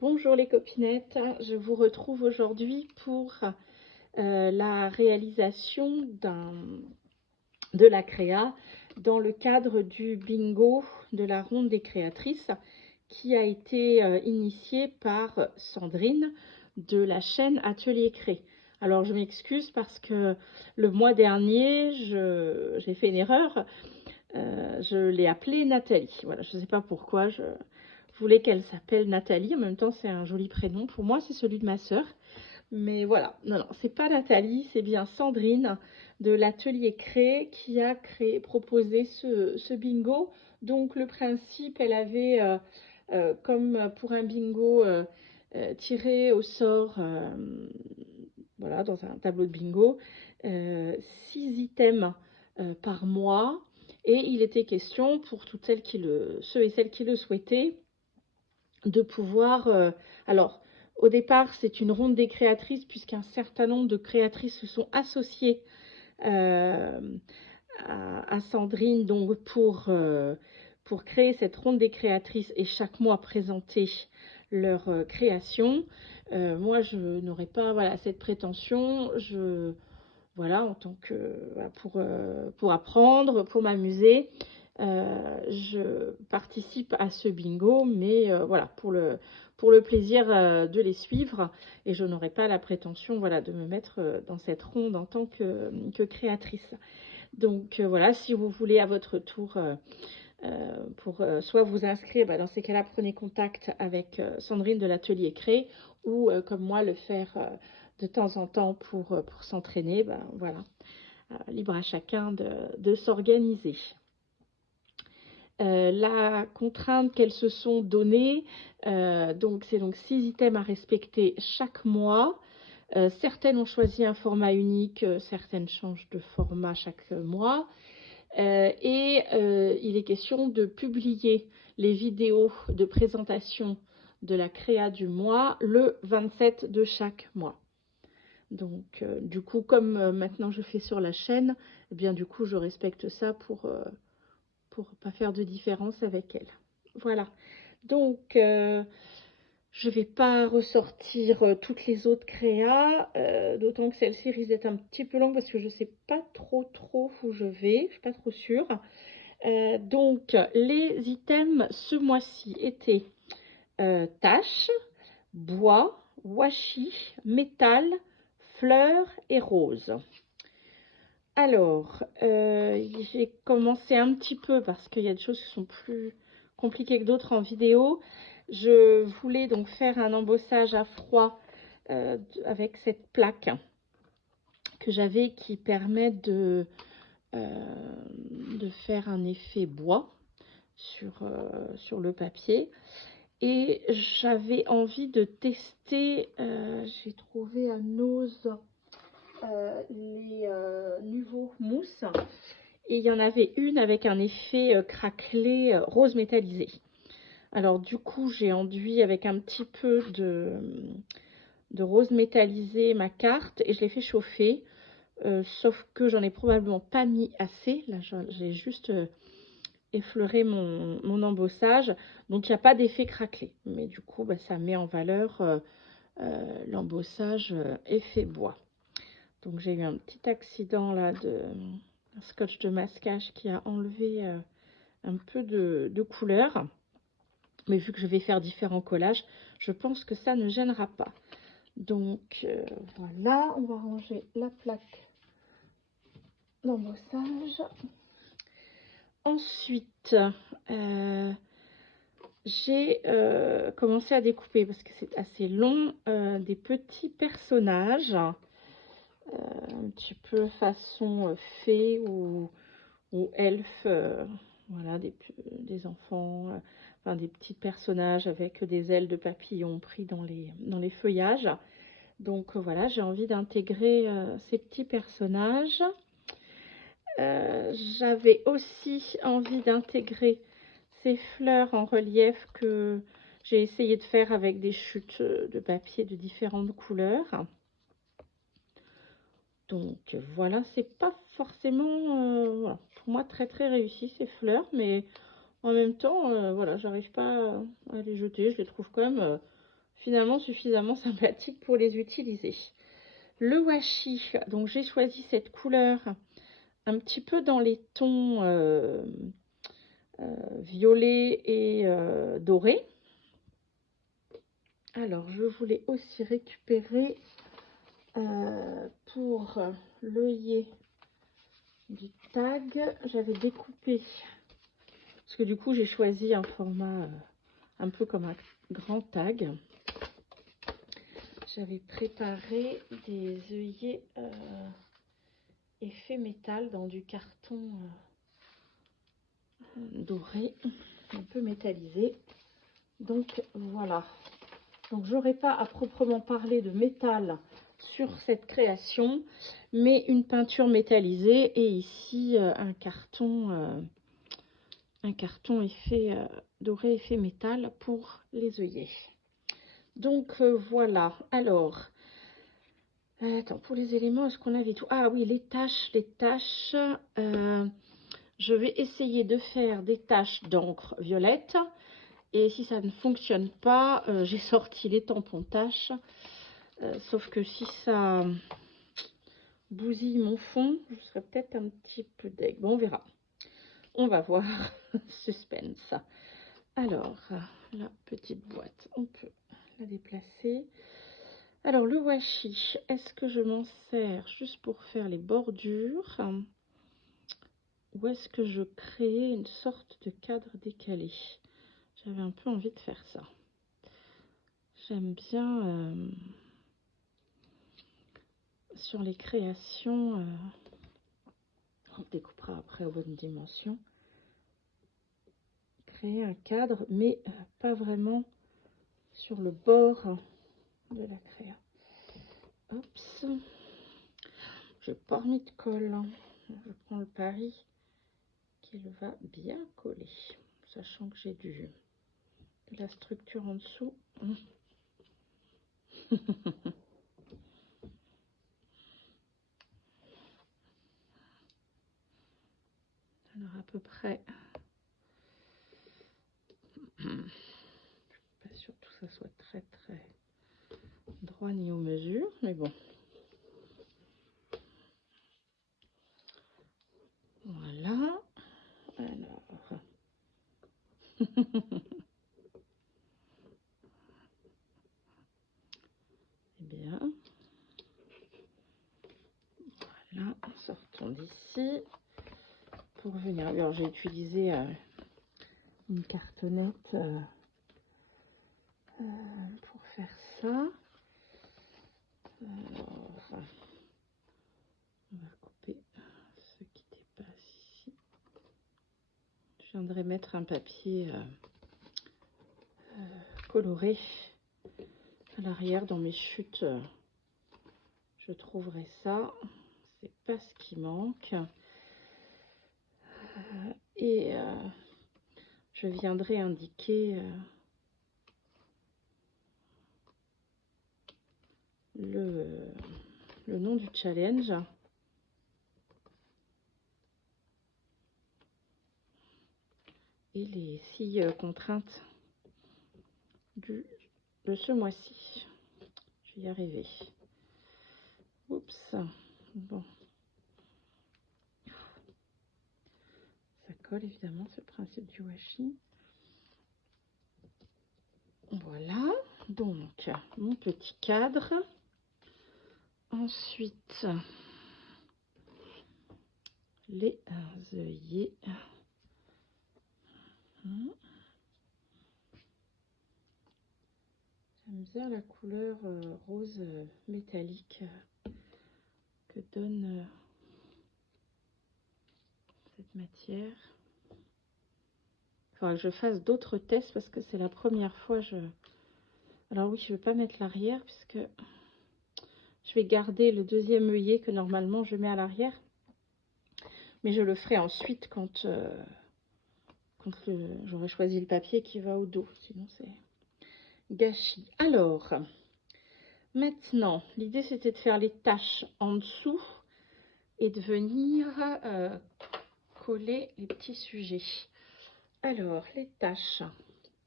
Bonjour les copinettes, je vous retrouve aujourd'hui pour la réalisation de la créa dans le cadre du bingo de la ronde des créatrices qui a été initiée par Sandrine de la chaîne Atelier Cré. Alors je m'excuse parce que le mois dernier j'ai fait une erreur, je l'ai appelée Nathalie. Voilà, je ne sais pas pourquoi, je voulais qu'elle s'appelle Nathalie. En même temps, c'est un joli prénom. Pour moi, c'est celui de ma sœur. Mais voilà, non, non, c'est pas Nathalie, c'est bien Sandrine de l'Atelier Cré qui a proposé ce bingo. Donc, le principe, elle avait, comme pour un bingo, tiré au sort, voilà, dans un tableau de bingo, 6 items par mois. Et il était question pour toutes ceux et celles qui le souhaitaient de pouvoir... alors, au départ, c'est une ronde des créatrices puisqu'un certain nombre de créatrices se sont associées euh, à Sandrine donc pour créer cette ronde des créatrices et chaque mois présenter leur création. Moi, je n'aurais pas voilà, cette prétention. Voilà, en tant que pour apprendre, pour m'amuser, je participe à ce bingo, mais voilà, pour le plaisir de les suivre, et je n'aurai pas la prétention voilà, de me mettre dans cette ronde en tant que créatrice. Donc voilà, si vous voulez à votre tour pour soit vous inscrire, dans ces cas-là, prenez contact avec Sandrine de l'Atelier Cré, ou comme moi, le faire de temps en temps pour s'entraîner. Voilà, libre à chacun de s'organiser. La contrainte qu'elles se sont données, c'est donc 6 items à respecter chaque mois. Certaines ont choisi un format unique, certaines changent de format chaque mois. Il est question de publier les vidéos de présentation de la créa du mois le 27 de chaque mois. Donc, du coup, comme maintenant je fais sur la chaîne, eh bien, du coup, je respecte ça pour pas faire de différence avec elle. Voilà. Donc, je vais pas ressortir toutes les autres créas, d'autant que celle-ci risque d'être un petit peu longue parce que je sais pas trop où je vais, je suis pas trop sûre. Donc, les items ce mois-ci étaient taches, bois, washi, métal, fleurs et roses. Alors, j'ai commencé un petit peu parce qu'il y a des choses qui sont plus compliquées que d'autres en vidéo. Je voulais donc faire un embossage à froid avec cette plaque que j'avais qui permet de faire un effet bois sur le papier. Et j'avais envie de tester, j'ai trouvé à Nose les Nuvo mousse. Et il y en avait une avec un effet craquelé rose métallisé. Alors du coup, j'ai enduit avec un petit peu de rose métallisé ma carte et je l'ai fait chauffer. Sauf que j'en ai probablement pas mis assez. Là, j'ai juste effleurer mon embossage. Donc, il n'y a pas d'effet craquelé. Mais du coup, ça met en valeur l'embossage effet bois. Donc, j'ai eu un petit accident là de scotch de masquage qui a enlevé un peu de couleur. Mais vu que je vais faire différents collages, je pense que ça ne gênera pas. Donc, voilà, on va ranger la plaque d'embossage. Ensuite, j'ai commencé à découper, parce que c'est assez long, des petits personnages, un petit peu façon fée ou elfe, voilà, des enfants, enfin des petits personnages avec des ailes de papillon pris dans les feuillages. Donc voilà, j'ai envie d'intégrer ces petits personnages. J'avais aussi envie d'intégrer ces fleurs en relief que j'ai essayé de faire avec des chutes de papier de différentes couleurs. Donc voilà, c'est pas forcément voilà, pour moi très réussi ces fleurs, mais en même temps voilà, j'arrive pas à les jeter, je les trouve quand même finalement suffisamment sympathiques pour les utiliser. Le washi, donc j'ai choisi cette couleur un petit peu dans les tons violet et doré. Alors, je voulais aussi récupérer pour l'œillet du tag, j'avais découpé, parce que du coup j'ai choisi un format un peu comme un grand tag. J'avais préparé des œillets effet métal dans du carton doré, un peu métallisé. Donc voilà. Donc j'aurais pas à proprement parler de métal sur cette création, mais une peinture métallisée et ici un carton effet doré effet métal pour les œillets. Donc voilà. Alors attends, pour les éléments, est-ce qu'on avait tout? Ah oui, les taches. Je vais essayer de faire des taches d'encre violette. Et si ça ne fonctionne pas, j'ai sorti les tampons taches. Sauf que si ça bousille mon fond, je serais peut-être un petit peu deg. Bon, on verra. On va voir. Suspense. Alors, la petite boîte, on peut la déplacer. Alors, le washi, est-ce que je m'en sers juste pour faire les bordures? Ou est-ce que je crée une sorte de cadre décalé? J'avais un peu envie de faire ça. J'aime bien sur les créations, on découpera après aux bonnes dimensions, créer un cadre, mais pas vraiment sur le bord de la créa. Oups, je n'ai pas remis de colle. Je prends le pari qu'il va bien coller, sachant que j'ai de la structure en dessous. Alors à peu près, je ne suis pas sûre que tout ça soit très droit ni aux mesures, mais bon. Voilà. Alors. Eh bien. Voilà, sortons d'ici. Pour venir, alors j'ai utilisé une cartonnette pour faire ça. Alors, on va couper ce qui dépasse ici. Je viendrai mettre un papier coloré à l'arrière dans mes chutes. Je trouverai ça. C'est pas ce qui manque. Et je viendrai indiquer le nom du challenge. Et les 6 contraintes de ce mois-ci. Je vais y arriver. Oups. Bon. Ça colle évidemment, ce principe du washi. Voilà. Donc, mon petit cadre. Ensuite, les œillets. J'aime bien la couleur rose métallique que donne cette matière. Il faudra que je fasse d'autres tests parce que c'est la première fois. Alors oui, je ne vais pas mettre l'arrière puisque je vais garder le deuxième œillet que normalement je mets à l'arrière. Mais je le ferai ensuite quand j'aurai choisi le papier qui va au dos. Sinon c'est gâchis. Alors, maintenant, l'idée c'était de faire les taches en dessous et de venir coller les petits sujets. Alors, les taches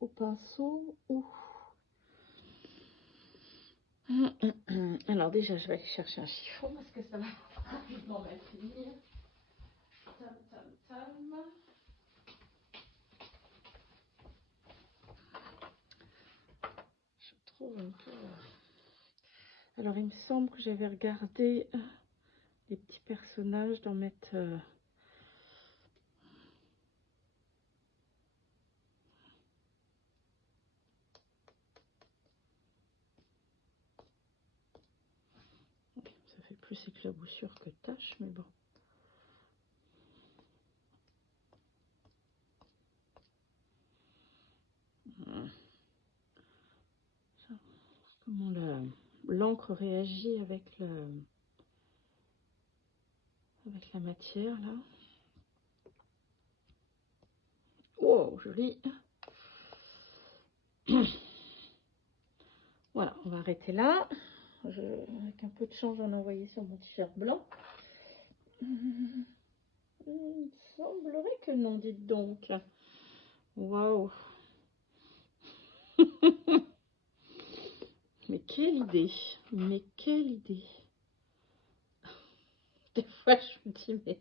au pinceau ou Alors déjà, je vais aller chercher un chiffon parce que ça va rapidement mal finir. Tam, tam, tam. Je trouve un peu... Alors, il me semble que j'avais regardé les petits personnages d'en mettre... Ça fait plus éclaboussure que tâche, mais bon. Comment l'encre réagit avec la matière, là. Wow, joli. Voilà, on va arrêter là. Avec un peu de chance, j'en ai envoyé sur mon t-shirt blanc. Il semblerait que non, dites donc. Waouh. Mais quelle idée. Mais quelle idée. Des fois, je me dis, mais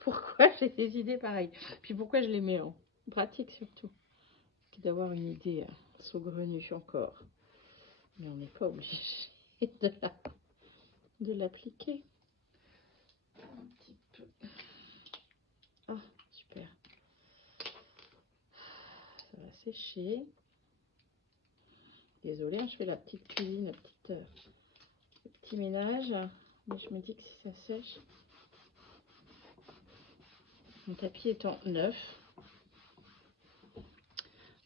pourquoi j'ai des idées pareilles? Puis pourquoi je les mets en pratique surtout? D'avoir une idée saugrenue encore. Mais on n'est pas obligé de l'appliquer. Un petit peu. Ah, super. Ça va sécher. Désolée, je fais la petite cuisine, le petit ménage. Mais je me dis que si ça sèche, mon tapis étant neuf.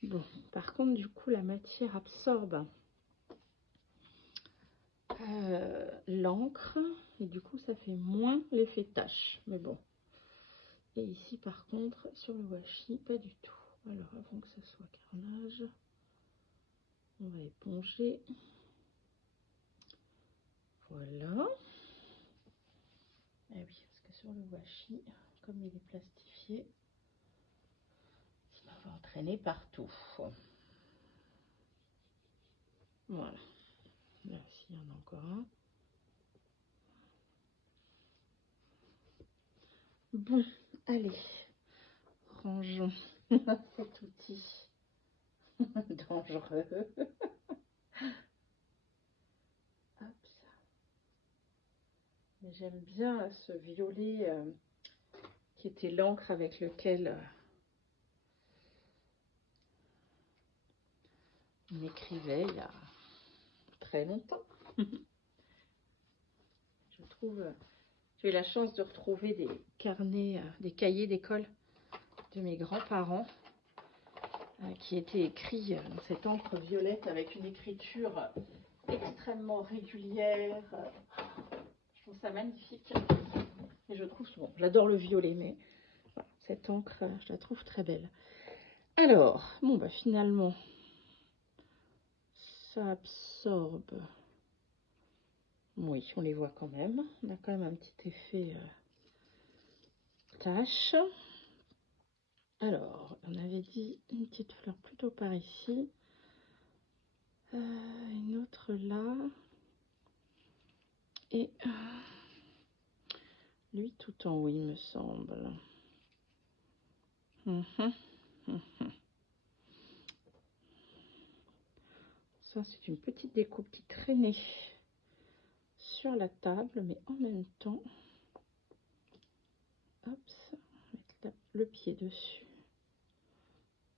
Bon, par contre, du coup, la matière absorbe l'encre. Et du coup, ça fait moins l'effet tache. Mais bon. Et ici, par contre, sur le washi, pas du tout. Alors, avant que ça soit carrelage, on va éponger. Voilà. Ah oui, parce que sur le washi, comme il est plastifié, ça va entraîner partout. Voilà. Là aussi, il y en a encore un. Bon, allez. Rangeons cet outil dangereux. Hop, ça. J'aime bien ce violet qui était l'encre avec lequel on écrivait il y a très longtemps. Je trouve, j'ai eu la chance de retrouver des carnets, des cahiers d'école de mes grands-parents qui étaient écrits dans cette encre violette avec une écriture extrêmement régulière. Je trouve ça magnifique. Et je trouve, bon, j'adore le violet, mais voilà, cette encre, je la trouve très belle. Alors, bon, bah finalement, ça absorbe. Oui, on les voit quand même. On a quand même un petit effet tache. Alors, on avait dit une petite fleur plutôt par ici. Une autre là. Et lui tout en haut, il me semble. Ça, c'est une petite découpe qui traînait sur la table, mais en même temps, hop, mettre le pied dessus.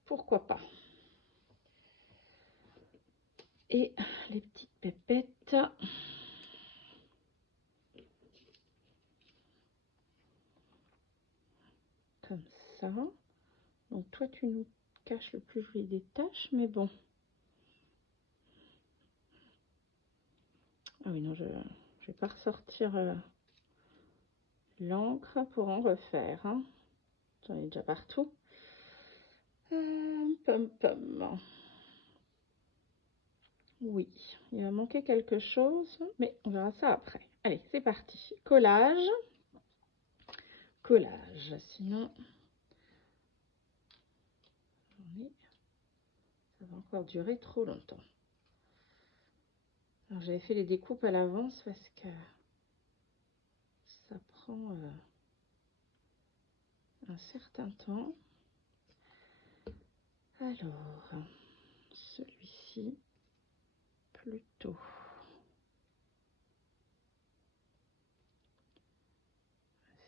Pourquoi pas? Et les petites pépettes. Comme ça. Donc toi, tu nous caches le plus joli des taches, mais bon. Ah oui, non, je vais pas ressortir l'encre pour en refaire. Hein. J'en ai déjà partout. Pom pom. Oui, il va manquer quelque chose, mais on verra ça après. Allez, c'est parti. Collage. Collage, sinon... ça va encore durer trop longtemps. Alors j'avais fait les découpes à l'avance parce que ça prend un certain temps. Alors, celui-ci, plutôt.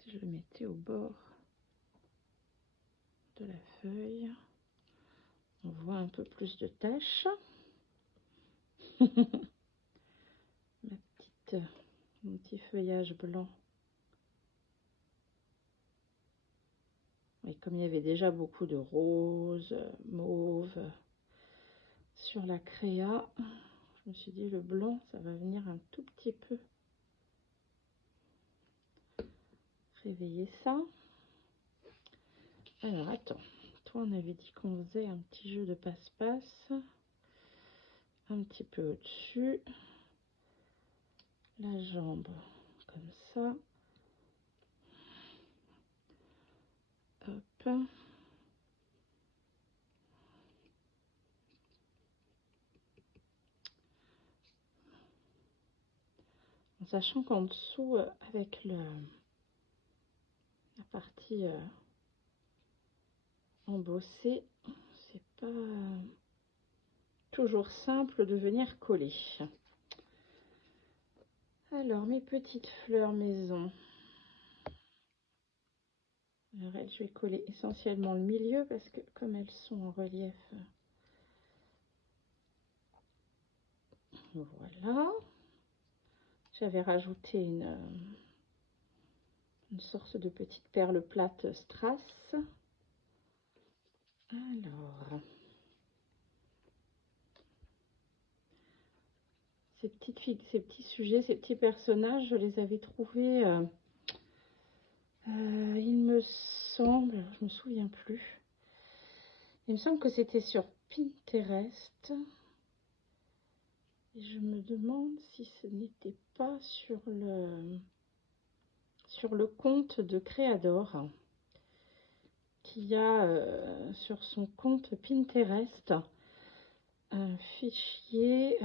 Si je le mettais au bord de la feuille, on voit un peu plus de taches. Mon petit feuillage blanc. Et comme il y avait déjà beaucoup de rose, mauve sur la créa, je me suis dit le blanc, ça va venir un tout petit peu réveiller ça. Alors attends, toi on avait dit qu'on faisait un petit jeu de passe-passe. Un petit peu au-dessus. La jambe comme ça. Hop. En sachant qu'en dessous, avec la partie embossée, c'est pas toujours simple de venir coller. Alors, mes petites fleurs maison. Alors, elles, je vais coller essentiellement le milieu parce que comme elles sont en relief, voilà. J'avais rajouté une sorte de petite perle plate strass. Alors, ces petites filles, ces petits sujets, ces petits personnages, je les avais trouvés, il me semble, je me souviens plus, il me semble que c'était sur Pinterest. Et je me demande si ce n'était pas sur le compte de Créador, qui a sur son compte Pinterest un fichier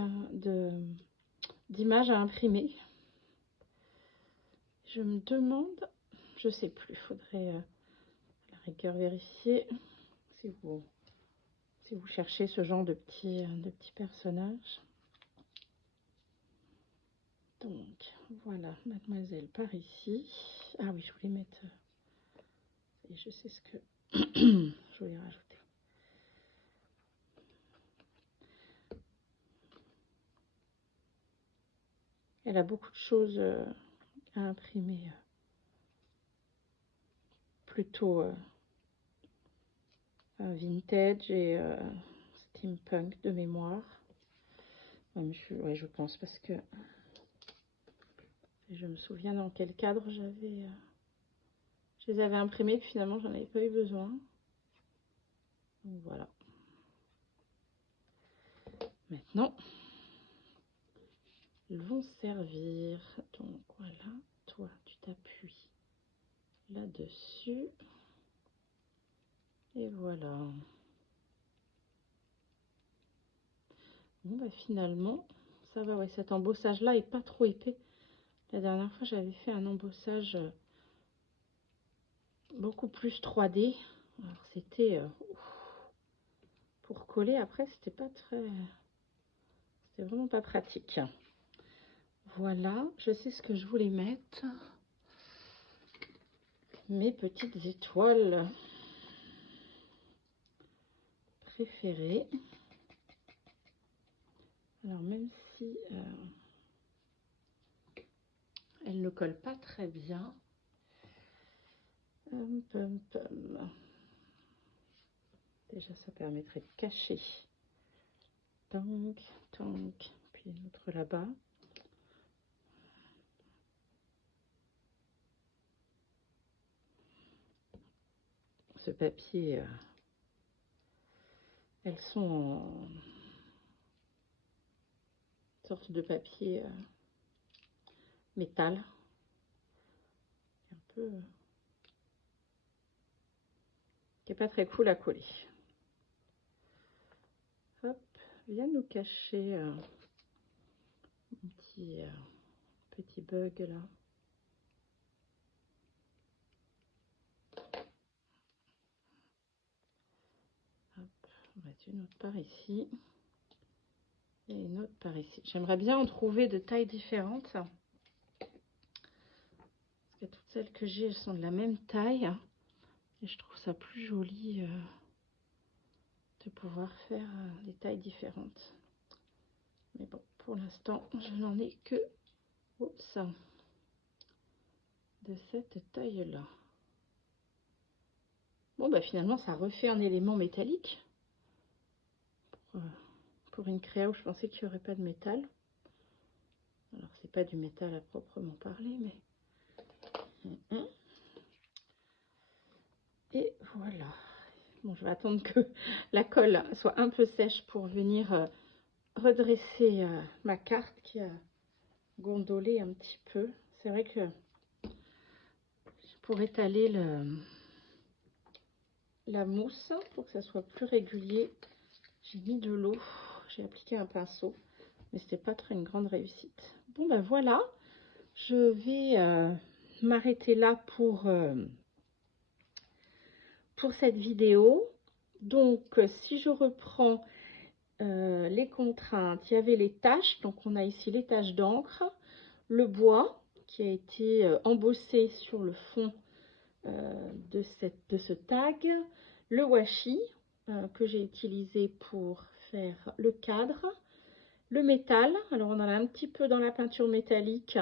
d'images à imprimer. Je me demande, je sais plus, faudrait à la rigueur vérifier si vous cherchez ce genre de petits personnages. Donc voilà, mademoiselle par ici. Ah oui, je voulais mettre, et je sais ce que je voulais rajouter. Elle a beaucoup de choses à imprimer, plutôt vintage et steampunk de mémoire. Ouais, je pense parce que je me souviens dans quel cadre je les avais imprimés, puis finalement j'en avais pas eu besoin. Donc voilà. Maintenant, ils vont servir. Donc voilà, toi tu t'appuies là-dessus. Et voilà. Bon bah finalement, ça va, ouais, cet embossage là est pas trop épais. La dernière fois j'avais fait un embossage beaucoup plus 3D. Alors c'était pour coller après, c'était pas très, c'était vraiment pas pratique. Voilà, je sais ce que je voulais mettre. Mes petites étoiles préférées. Alors même si elles ne collent pas très bien. Déjà ça permettrait de cacher. Donc, puis une autre là-bas. Ce papier, elles sont en sorte de papier métal, un peu, qui est pas très cool à coller. Hop, viens nous cacher petit bug là. Hop, on va mettre une autre par ici. Et une autre par ici. J'aimerais bien en trouver de tailles différentes. Parce que toutes celles que j'ai, elles sont de la même taille. Et je trouve ça plus joli de pouvoir faire des tailles différentes. Mais bon, pour l'instant, je n'en ai que ça de cette taille-là. Bon, bah finalement, ça refait un élément métallique. Pour une créa où je pensais qu'il n'y aurait pas de métal. Alors, c'est pas du métal à proprement parler, mais... Et voilà. Bon, je vais attendre que la colle soit un peu sèche pour venir redresser ma carte qui a gondolé un petit peu. C'est vrai que pour étaler la mousse, pour que ça soit plus régulier, j'ai mis de l'eau, j'ai appliqué un pinceau, mais c'était pas très une grande réussite. Bon ben voilà, je vais m'arrêter là pour cette vidéo. Donc si je reprends les contraintes, il y avait les taches, donc on a ici les taches d'encre, le bois qui a été embossé sur le fond de ce tag, le washi que j'ai utilisé pour faire le cadre, le métal, alors on en a un petit peu dans la peinture métallique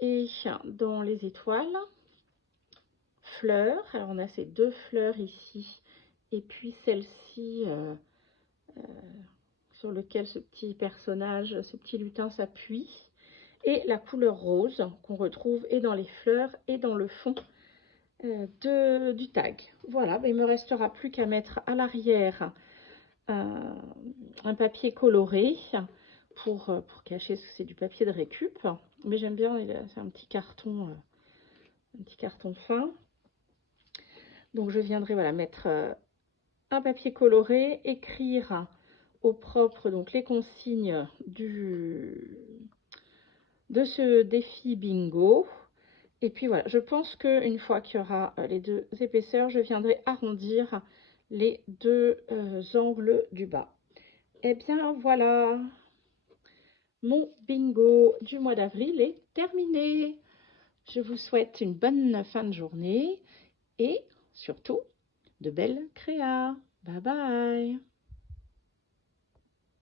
et dans les étoiles, fleurs, alors on a ces deux fleurs ici et puis celle-ci sur lequel ce petit personnage, ce petit lutin s'appuie, et la couleur rose qu'on retrouve et dans les fleurs et dans le fond du tag. Voilà, il me restera plus qu'à mettre à l'arrière un papier coloré pour cacher, ce que c'est du papier de récup, mais j'aime bien, c'est un petit carton fin. Donc je viendrai voilà mettre un papier coloré, écrire au propre donc les consignes de ce défi bingo. Et puis voilà, je pense qu'une fois qu'il y aura les deux épaisseurs, je viendrai arrondir les deux angles du bas. Et bien voilà, mon bingo du mois d'avril est terminé. Je vous souhaite une bonne fin de journée et surtout de belles créas. Bye bye.